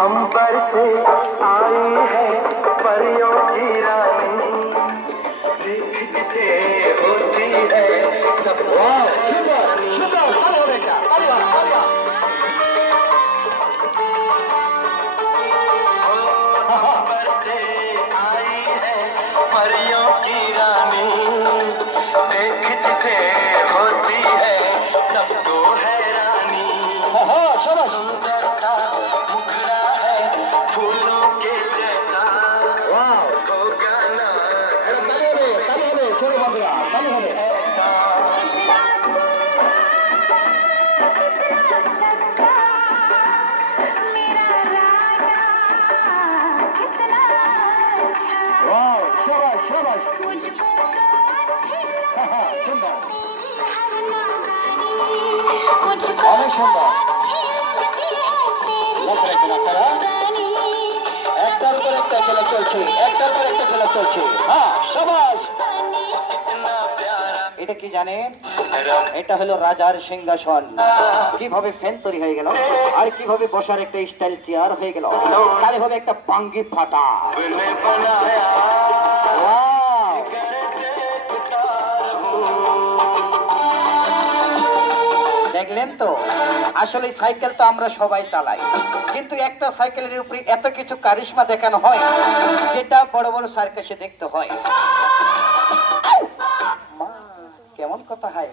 अंबर से आई है परियों की रानी, देख जिसे होती है सब। अंबर से आई है परियों की रानी, देख जिसे होती है सबको हैरानी। सुंदर सा मुखड़ा है फूलों के जैसा, हो गाना অনেক সুন্দর। একটার পর একটা খেলা চলছে, একটার পর একটা খেলা চলছে। হ্যাঁ সাবাস। এটা কি জানেন? এটা হলো রাজার সিংহাসন। কিভাবে ফ্যান তৈরি হয়ে গেল আর কিভাবে বসার একটা স্টাইল চেয়ার হয়ে গেল, তাহলে হবে একটা পাঙ্গি ফাটা। দেখলেন তো, আসলে সাইকেল তো আমরা সবাই চালাই, কিন্তু একটা সাইকেলের উপরে এত কিছু কারিশমা দেখানো হয় যেটা বড় বড় সার্কাসে দেখতে হয়। মা, কেমন কথা হয়।